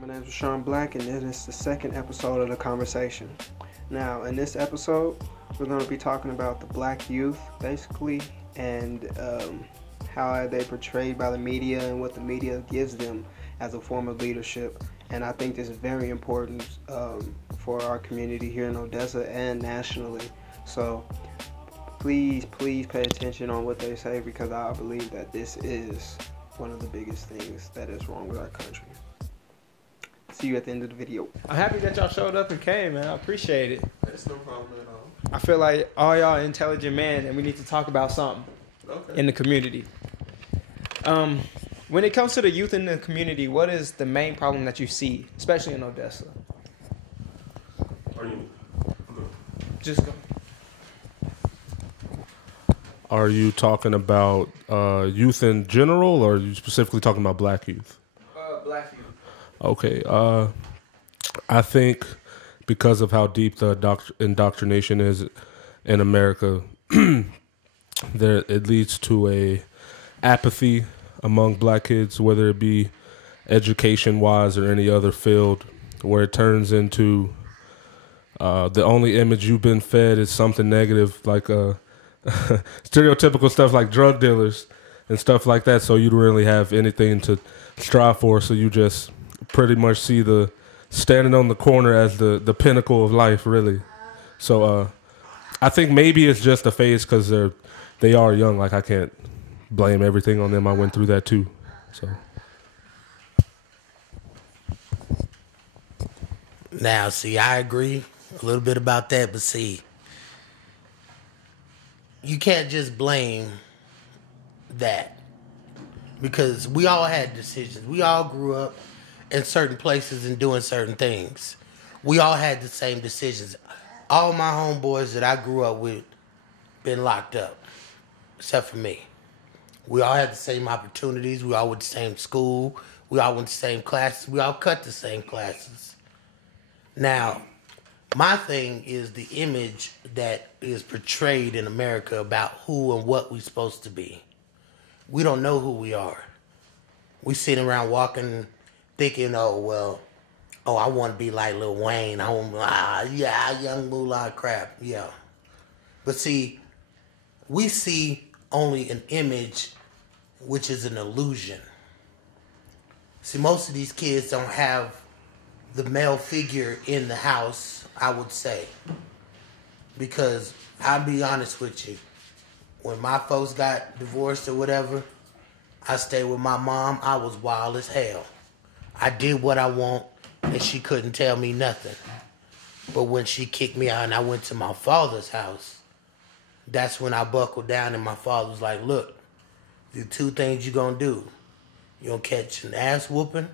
My name is Rashawn Black, and this is the second episode of The Conversation. Now, in this episode, we're going to be talking about the black youth, basically, and how they're portrayed by the media and what the media gives them as a form of leadership. And I think this is very important for our community here in Odessa and nationally. So please pay attention on what they say, because I believe that this is one of the biggest things that is wrong with our country. See you at the end of the video. I'm happy that y'all showed up and came, man. I appreciate it. It's no problem at all. I feel like all y'all intelligent men, and we need to talk about something in the community. When it comes to the youth in the community, what is the main problem that you see, especially in Odessa? Just go. Are you talking about youth in general, or are you specifically talking about black youth? Black youth. Okay. I think because of how deep the indoctrination is in America, it leads to a apathy among black kids, whether it be education-wise or any other field, where it turns into the only image you've been fed is something negative, like stereotypical stuff like drug dealers and stuff like that, so you don't really have anything to strive for, so you just pretty much see the standing on the corner as the pinnacle of life, really. So I think maybe it's just a phase because they are young. Like, I can't blame everything on them. I went through that too. So now, see, I agree a little bit about that, but see, you can't just blame that, because we all had decisions. We all grew up in certain places and doing certain things. We all had the same decisions. All my homeboys that I grew up with been locked up, except for me. We all had the same opportunities. We all went to the same school. We all went to the same classes. We all cut the same classes. Now, my thing is the image that is portrayed in America about who and what we're supposed to be. We don't know who we are. We sitting around walking, thinking, I want to be like Lil Wayne. Young moolah crap, yeah. But see, we see only an image, which is an illusion. See, most of these kids don't have the male figure in the house, I would say. Because I'll be honest with you, when my folks got divorced or whatever, I stayed with my mom. I was wild as hell. I did what I want, and she couldn't tell me nothing. But when she kicked me out and I went to my father's house, that's when I buckled down, and my father was like, look, the two things you're going to do. You're going to catch an ass whooping,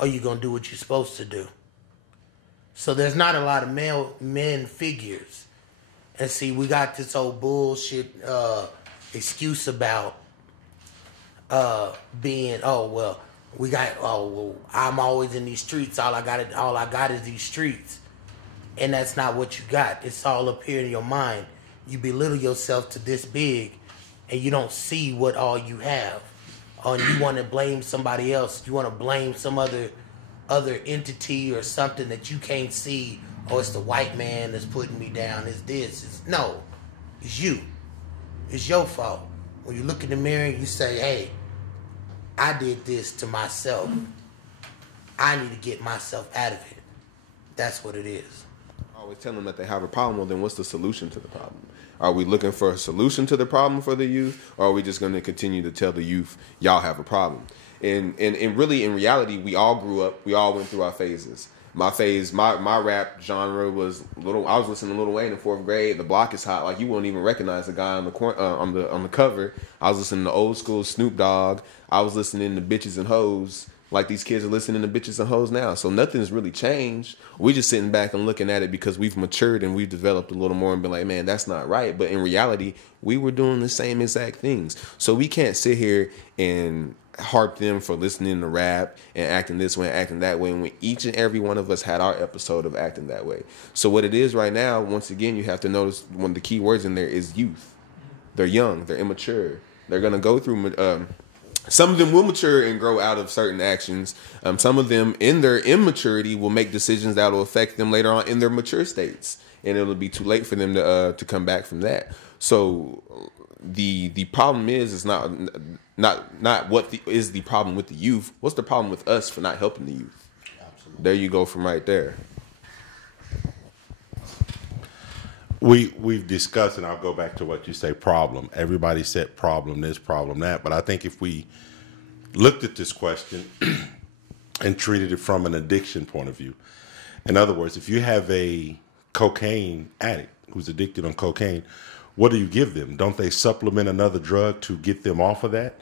or you're going to do what you're supposed to do. So there's not a lot of men figures. And see, we got this old bullshit excuse about being, I'm always in these streets. All I got is these streets. And that's not what you got. It's all up here in your mind. You belittle yourself to this big, and you don't see what all you have. And you want to blame somebody else. You want to blame some other entity or something that you can't see. Oh, it's the white man that's putting me down. It's this. No, it's you. It's your fault. When you look in the mirror, you say, hey, I did this to myself. I need to get myself out of it. That's what it is. I always tell them that they have a problem. Well, then what's the solution to the problem? Are we looking for a solution to the problem for the youth, or are we just going to continue to tell the youth, y'all have a problem? And really, in reality, we all grew up. We all went through our phases. My phase, my rap genre was I was listening to Lil Wayne in 4th grade. The Block is Hot. Like, you wouldn't even recognize the guy on the cover. I was listening to old school Snoop Dogg. I was listening to Bitches and Hoes. Like, these kids are listening to Bitches and Hoes now. So nothing's really changed. We just sitting back and looking at it because we've matured and we've developed a little more and been like, man, that's not right. But in reality, we were doing the same exact things. So we can't sit here and harp them for listening to rap and acting this way and acting that way, when each and every one of us had our episode of acting that way. So what it is right now, once again, you have to notice one of the key words in there is youth. They're young. They're immature. They're going to go through Some of them will mature and grow out of certain actions. Some of them, in their immaturity, will make decisions that will affect them later on in their mature states, and it'll be too late for them to come back from that. So the problem is not what is the problem with the youth. What's the problem with us for not helping the youth? Absolutely. There you go from right there. We've discussed, and I'll go back to what you say, problem. Everybody said problem this, problem that. But I think if we looked at this question and treated it from an addiction point of view, in other words, if you have a cocaine addict who's addicted on cocaine, what do you give them? Don't they supplement another drug to get them off of that?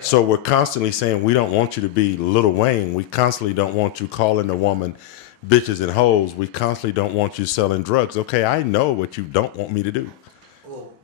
So we're constantly saying we don't want you to be Lil Wayne. We constantly don't want you calling a woman bitches and hoes. We constantly don't want you selling drugs. Okay, I know what you don't want me to do.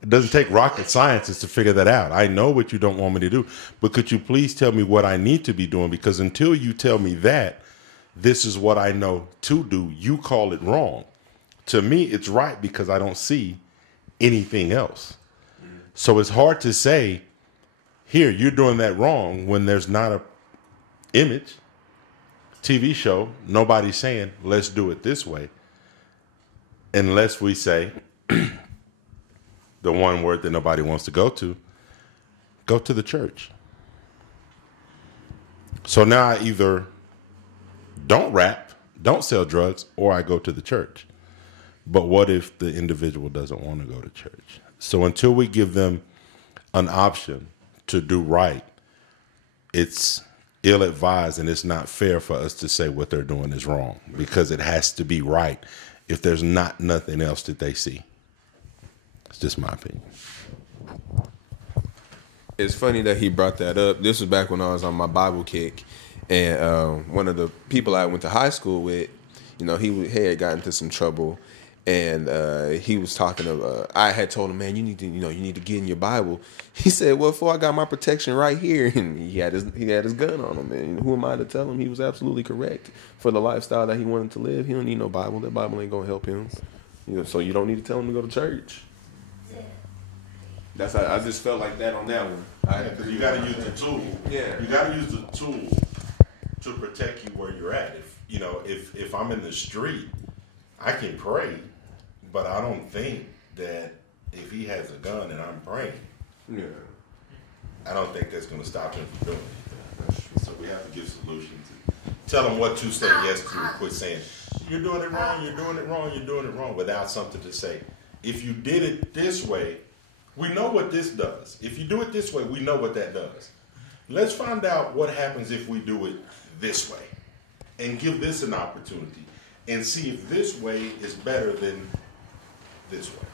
It doesn't take rocket scientists to figure that out. I know what you don't want me to do. But could you please tell me what I need to be doing? Because until you tell me that, this is what I know to do, you call it wrong. To me, it's right because I don't see anything else. So it's hard to say, here, you're doing that wrong when there's not a image, TV show, nobody's saying, let's do it this way. Unless we say, the one word that nobody wants to go to the church. So now I either don't rap, don't sell drugs, or I go to the church. But what if the individual doesn't want to go to church? So until we give them an option to do right, it's ill-advised and it's not fair for us to say what they're doing is wrong, because it has to be right if there's nothing else that they see. It's just my opinion. It's funny that he brought that up. This was back when I was on my Bible kick, and one of the people I went to high school with, he had gotten into some trouble, and he was talking about. I had told him, man, you need to get in your Bible. He said, well, before I got my protection right here, and he had his gun on him, and who am I to tell him he was absolutely correct for the lifestyle that he wanted to live? He don't need no Bible. That Bible ain't gonna help him. So you don't need to tell him to go to church. That's how I just felt like that on that one. Because you got to use the tool. Yeah, you got to use the tool to protect you where you're at. If I'm in the street, I can pray, but I don't think that if he has a gun and I'm praying, I don't think that's going to stop him from doing it. So we have to give solutions. Tell him what to say yes to, and quit saying you're doing it wrong, you're doing it wrong, you're doing it wrong, without something to say. If you did it this way, we know what this does. If you do it this way, we know what that does. Let's find out what happens if we do it this way and give this an opportunity and see if this way is better than this way.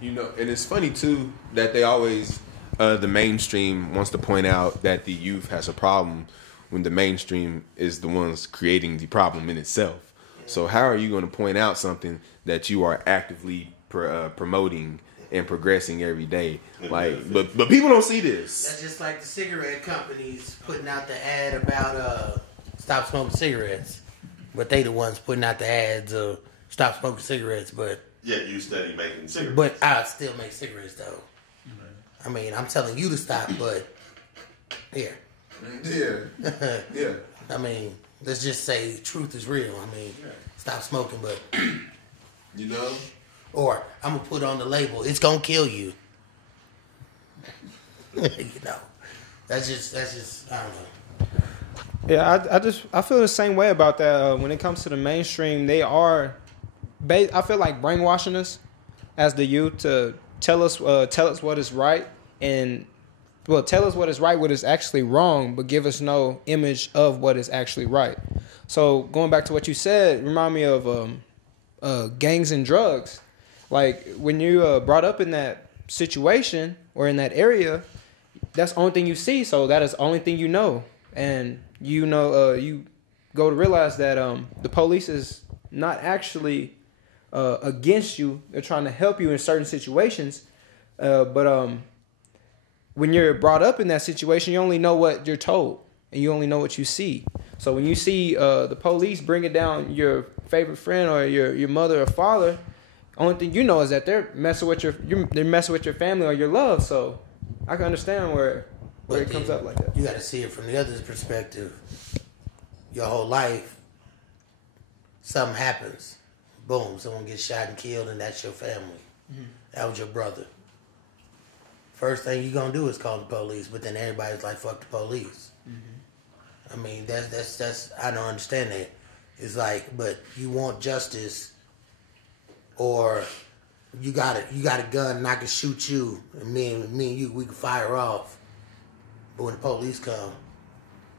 And it's funny, too, that they always, the mainstream wants to point out that the youth has a problem when the mainstream is the ones creating the problem in itself. So how are you going to point out something that you are actively promoting and progressing every day? But people don't see this. That's just like the cigarette companies putting out the ad about stop smoking cigarettes, but they the ones putting out the ads of stop smoking cigarettes. But yeah, you study making cigarettes. But I still make cigarettes though. I mean, I'm telling you to stop, but yeah. I mean, let's just say truth is real. I mean, stop smoking, but or I'm gonna put on the label, it's gonna kill you. That's just I don't know. Yeah, I feel the same way about that. When it comes to the mainstream, they are, I feel like brainwashing us as the youth to tell us what is right, and tell us what is right, what is actually wrong, but give us no image of what is actually right. So going back to what you said, remind me of gangs and drugs. Like when you brought up in that situation or in that area, that's the only thing you see. So that is the only thing you know. And you go to realize that the police is not actually against you. They're trying to help you in certain situations. But when you're brought up in that situation, you only know what you're told. And you only know what you see. So when you see the police bringing down your favorite friend or your mother or father, only thing you know is that they're messing with your family or your love. So I can understand where where it comes up like that. You got to see it from the other's perspective. Your whole life, something happens. Boom, someone gets shot and killed, and that's your family. Mm-hmm. That was your brother. First thing you're going to do is call the police, but then everybody's like, fuck the police. Mm-hmm. I mean, that's I don't understand that. It's like, but you want justice, or you got a gun and I can shoot you, and me and you, we can fire off. But when the police come,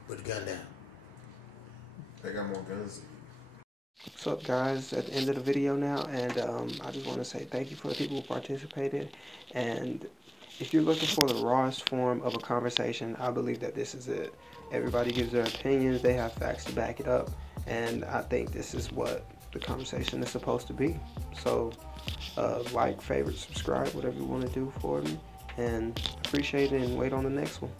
put the gun down. They got more guns. What's up, guys? At the end of the video now, and I just want to say thank you for the people who participated. And if you're looking for the rawest form of a conversation, I believe that this is it. Everybody gives their opinions, they have facts to back it up, and I think this is what the conversation is supposed to be. So, like, favorite, subscribe, whatever you want to do for me, and appreciate it, and wait on the next one.